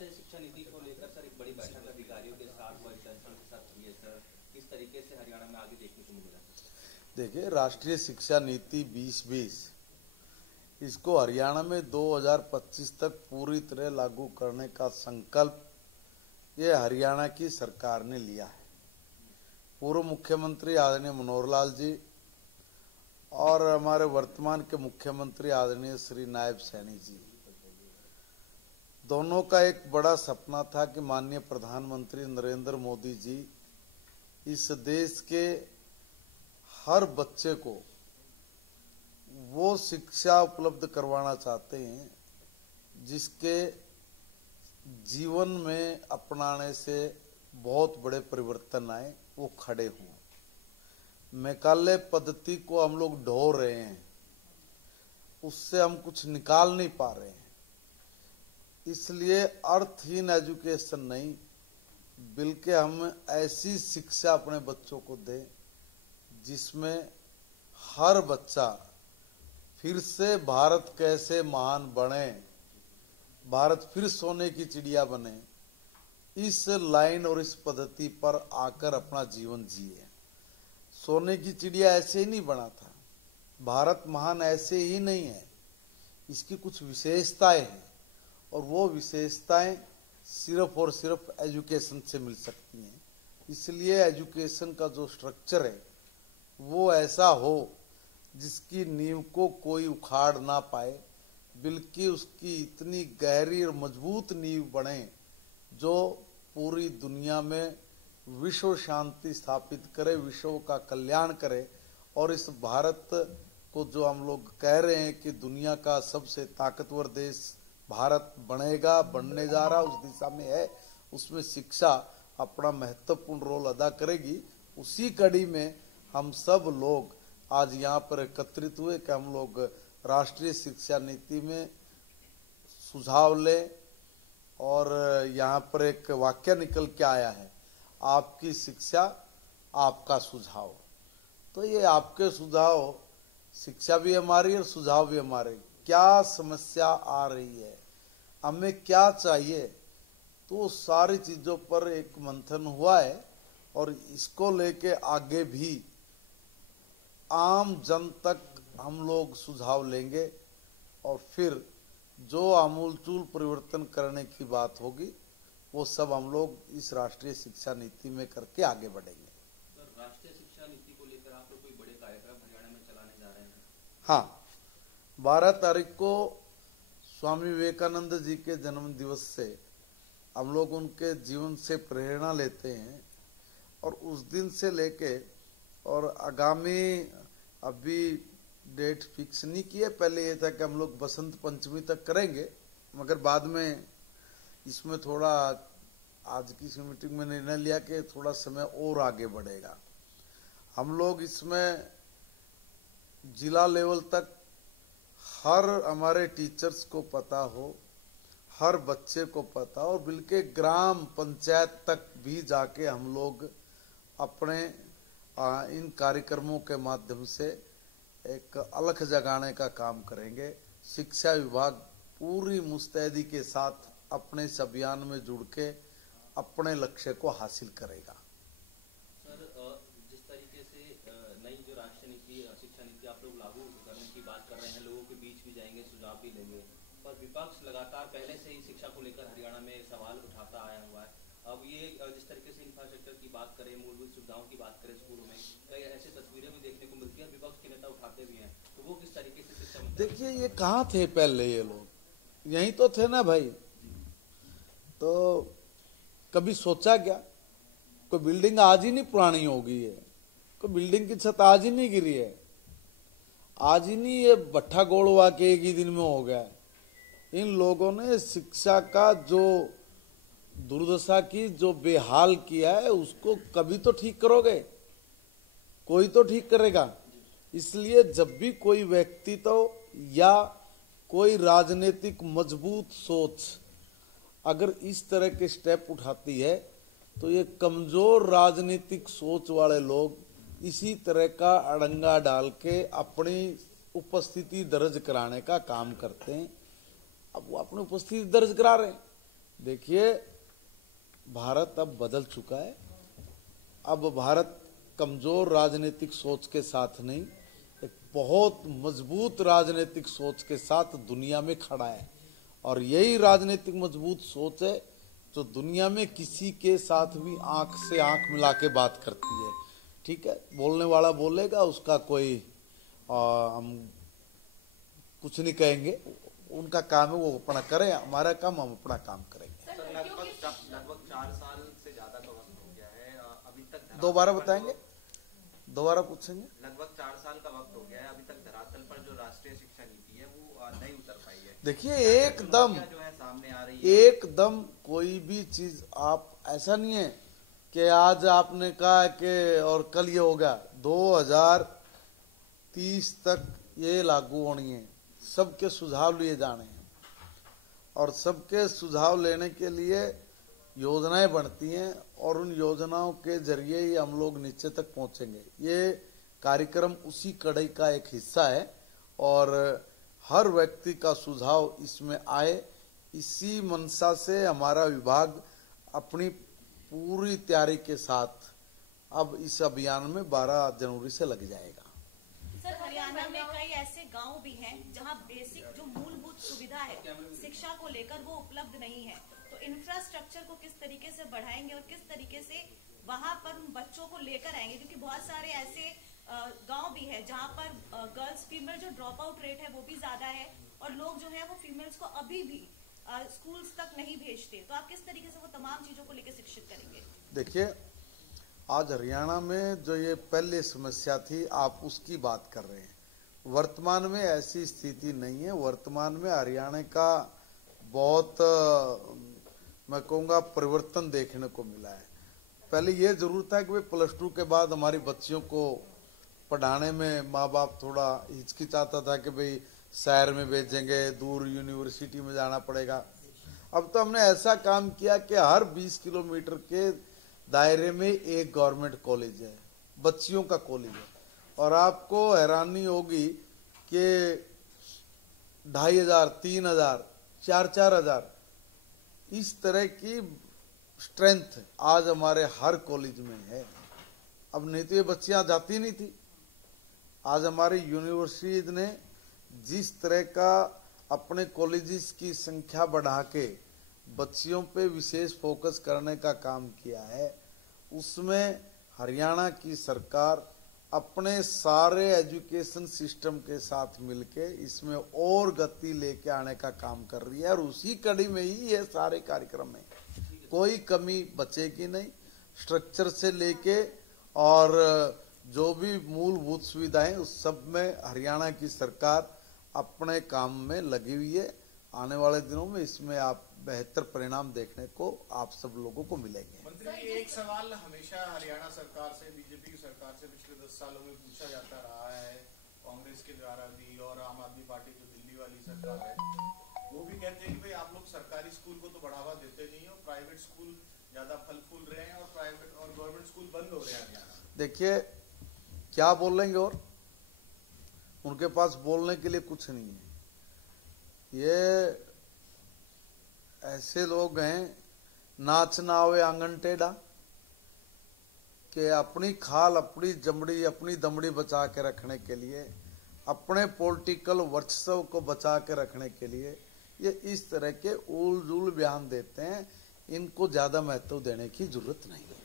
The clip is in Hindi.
राष्ट्रीय शिक्षा नीति को लेकर सर एक बड़ी बैठक अधिकारियों के साथ व एक्सटेंशन के साथ हुई है सर, किस तरीके से हरियाणा में आगे देखने को मिलेगा? देखिए, राष्ट्रीय शिक्षा नीति 2020 इसको हरियाणा में 2025 तक पूरी तरह लागू करने का संकल्प ये हरियाणा की सरकार ने लिया है। पूर्व मुख्यमंत्री आदरणीय मनोहर लाल जी और हमारे वर्तमान के मुख्यमंत्री आदरणीय श्री नायब सैनी जी, दोनों का एक बड़ा सपना था कि माननीय प्रधानमंत्री नरेंद्र मोदी जी इस देश के हर बच्चे को वो शिक्षा उपलब्ध करवाना चाहते हैं जिसके जीवन में अपनाने से बहुत बड़े परिवर्तन आए, वो खड़े हों। मैकाले पद्धति को हम लोग ढो रहे हैं, उससे हम कुछ निकाल नहीं पा रहे हैं। इसलिए अर्थहीन एजुकेशन नहीं, बल्कि हम ऐसी शिक्षा अपने बच्चों को दें जिसमें हर बच्चा फिर से भारत कैसे महान बने, भारत फिर सोने की चिड़िया बने, इस लाइन और इस पद्धति पर आकर अपना जीवन जिए। सोने की चिड़िया ऐसे ही नहीं बना था, भारत महान ऐसे ही नहीं है, इसकी कुछ विशेषताएं हैं और वो विशेषताएं सिर्फ और सिर्फ एजुकेशन से मिल सकती हैं। इसलिए एजुकेशन का जो स्ट्रक्चर है वो ऐसा हो जिसकी नींव को कोई उखाड़ ना पाए, बल्कि उसकी इतनी गहरी और मजबूत नींव बने जो पूरी दुनिया में विश्व शांति स्थापित करे, विश्व का कल्याण करे। और इस भारत को जो हम लोग कह रहे हैं कि दुनिया का सबसे ताकतवर देश भारत बनेगा, बनने जा रहा, उस दिशा में है, उसमें शिक्षा अपना महत्वपूर्ण रोल अदा करेगी। उसी कड़ी में हम सब लोग आज यहाँ पर एकत्रित हुए कि हम लोग राष्ट्रीय शिक्षा नीति में सुझाव लें। और यहाँ पर एक वाक्य निकल के आया है, आपकी शिक्षा आपका सुझाव। तो ये आपके सुझाव, शिक्षा भी हमारी और सुझाव भी हमारे, क्या समस्या आ रही है, हमें क्या चाहिए, तो सारी चीजों पर एक मंथन हुआ है। और इसको लेके आगे भी आम जन तक हम लोग सुझाव लेंगे और फिर जो आमूलचूल परिवर्तन करने की बात होगी वो सब हम लोग इस राष्ट्रीय शिक्षा नीति में करके आगे बढ़ेंगे। सर, राष्ट्रीय शिक्षा नीति को लेकर आप लोग कोई बड़े कार्यक्रम हरियाणा में चलाने जा रहे हैं? हाँ, 12 तारीख को स्वामी विवेकानंद जी के जन्म दिवस से हम लोग उनके जीवन से प्रेरणा लेते हैं और उस दिन से लेके और आगामी अभी डेट फिक्स नहीं की है। पहले ये था कि हम लोग बसंत पंचमी तक करेंगे, मगर बाद में इसमें थोड़ा आज की इस मीटिंग में निर्णय लिया कि थोड़ा समय और आगे बढ़ेगा। हम लोग इसमें जिला लेवल तक हर हमारे टीचर्स को पता हो, हर बच्चे को पता हो, बल्कि ग्राम पंचायत तक भी जाके हम लोग अपने इन कार्यक्रमों के माध्यम से एक अलख जगाने का काम करेंगे। शिक्षा विभाग पूरी मुस्तैदी के साथ अपने इस अभियान में जुड़ के अपने लक्ष्य को हासिल करेगा। सर, जिस तरीके से नई जो राष्ट्रीय नीति शिक्षा नीति आप लोग लागू करने की बात कर रहे हैं, लोगों के बीच भी जाएंगे, सुझाव भी लेंगे, पर विपक्ष लगातार पहले से ही शिक्षा को लेकर हरियाणा में सवाल उठाता आया हुआ है। अब ये जिस तरीके से इंफ्रास्ट्रक्चर की बात करें, मूलभूत सुविधाओं की बात करें, स्कूलों में कई ऐसी तस्वीरें भी देखने को मिलती है, विपक्ष के नेता उठाते भी हैं, तो वो किस तरीके से शिक्षा मंत्री? देखिए, ये कहाँ थे पहले, ये लोग यहीं तो थे ना भाई। तो कभी सोचा क्या, कोई बिल्डिंग आज ही नहीं पुरानी हो गई है, कोई बिल्डिंग की छत आज ही नहीं गिरी है, आज ही नहीं ये भट्ठा गोड़वा के एक ही दिन में हो गया। इन लोगों ने शिक्षा का जो दुर्दशा की, जो बेहाल किया है, उसको कभी तो ठीक करोगे, कोई तो ठीक करेगा। इसलिए जब भी कोई व्यक्ति तो या कोई राजनीतिक मजबूत सोच अगर इस तरह के स्टेप उठाती है तो ये कमजोर राजनीतिक सोच वाले लोग इसी तरह का अड़ंगा डाल के अपनी उपस्थिति दर्ज कराने का काम करते हैं। अब वो अपनी उपस्थिति दर्ज करा रहे हैं, देखिए, भारत अब बदल चुका है। अब भारत कमजोर राजनीतिक सोच के साथ नहीं, एक बहुत मजबूत राजनीतिक सोच के साथ दुनिया में खड़ा है। और यही राजनीतिक मजबूत सोच है जो दुनिया में किसी के साथ भी आंख से आंख मिला के बात करती है। ठीक है, बोलने वाला बोलेगा, उसका कोई हम कुछ नहीं कहेंगे, उनका काम है वो अपना करे, हमारा काम हम अपना काम करेंगे। लगभग 4 साल से ज्यादा का वक्त हो गया है, अभी तक दोबारा बताएंगे, दोबारा पूछेंगे। लगभग 4 साल का वक्त हो गया है, अभी तक धरातल पर जो राष्ट्रीय शिक्षा नीति है वो नहीं उतर पाई है। देखिए, एकदम जो है सामने आ रही है, एकदम कोई भी चीज आप ऐसा नहीं है कि आज आपने कहा कि और कल ये हो गया। 2030 तक ये लागू होनी है, सबके सुझाव लिए जाने हैं और सबके सुझाव लेने के लिए योजनाएं बनती हैं और उन योजनाओं के जरिए ही हम लोग नीचे तक पहुंचेंगे। ये कार्यक्रम उसी कड़ी का एक हिस्सा है और हर व्यक्ति का सुझाव इसमें आए, इसी मंशा से हमारा विभाग अपनी पूरी तैयारी के साथ अब इस अभियान में 12 जनवरी से लग जाएगा। सर, हरियाणा में कई ऐसे गांव भी हैं जहां बेसिक जो मूलभूत सुविधा है शिक्षा को लेकर वो उपलब्ध नहीं है, तो इंफ्रास्ट्रक्चर को किस तरीके से बढ़ाएंगे और किस तरीके से वहां पर उन बच्चों को लेकर आएंगे? क्योंकि बहुत सारे ऐसे गांव भी है जहां पर गर्ल्स फीमेल जो ड्रॉप आउट रेट है वो भी ज्यादा है और लोग जो है वो फीमेल्स को अभी भी स्कूल्स तक नहीं भेजते, तो आप किस तरीके से वो तमाम चीजों को लेकर शिक्षित करेंगे? देखिए, आज हरियाणा में जो ये पहले समस्या थी आप उसकी बात कर रहे हैं। वर्तमान में ऐसी स्थिति नहीं है। वर्तमान में हरियाणा का बहुत मैं कहूँगा परिवर्तन देखने को मिला है। पहले ये जरूर था कि वे +2 के बाद हमारी बच्चियों को पढ़ाने में माँ बाप थोड़ा हिचकिचाता था कि भाई शहर में भेजेंगे, दूर यूनिवर्सिटी में जाना पड़ेगा। अब तो हमने ऐसा काम किया कि हर 20 किलोमीटर के दायरे में एक गवर्नमेंट कॉलेज है, बच्चियों का कॉलेज है। और आपको हैरानी होगी कि 2500, 3000, 4-4 इस तरह की स्ट्रेंथ आज हमारे हर कॉलेज में है। अब नहीं तो ये बच्चियां जाती नहीं थी। आज हमारी यूनिवर्सिटी ने जिस तरह का अपने कॉलेजेस की संख्या बढ़ा के बच्चियों पे विशेष फोकस करने का काम किया है, उसमें हरियाणा की सरकार अपने सारे एजुकेशन सिस्टम के साथ मिलके इसमें और गति लेके आने का काम कर रही है और उसी कड़ी में ही ये सारे कार्यक्रम है। कोई कमी बचेगी नहीं। स्ट्रक्चर से लेके और जो भी मूलभूत सुविधाएं उस सब में हरियाणा की सरकार अपने काम में लगी हुई है। आने वाले दिनों में इसमें आप बेहतर परिणाम देखने को आप सब लोगों को मिलेंगे। मंत्री जी, एक सवाल हमेशा हरियाणा सरकार से, बीजेपी की सरकार से पिछले 10 सालों में पूछा जाता रहा है, कांग्रेस के द्वारा भी और आम आदमी पार्टी जो दिल्ली वाली सरकार है वो भी कहते हैं कि भाई आप लोग सरकारी स्कूल को तो बढ़ावा देते नहीं हो, प्राइवेट स्कूल ज्यादा फल फूल रहे हैं और प्राइवेट और गवर्नमेंट स्कूल बंद हो रहे हैं हरियाणा। देखिए, क्या बोलेंगे और उनके पास बोलने के लिए कुछ नहीं है। ये ऐसे लोग हैं, नाच ना आवे आंगन टेढ़ा, कि अपनी खाल, अपनी जमड़ी, अपनी दमड़ी बचा के रखने के लिए, अपने पॉलिटिकल वर्चस्व को बचा के रखने के लिए ये इस तरह के उल जुल बयान देते हैं। इनको ज्यादा महत्व देने की जरूरत नहीं है।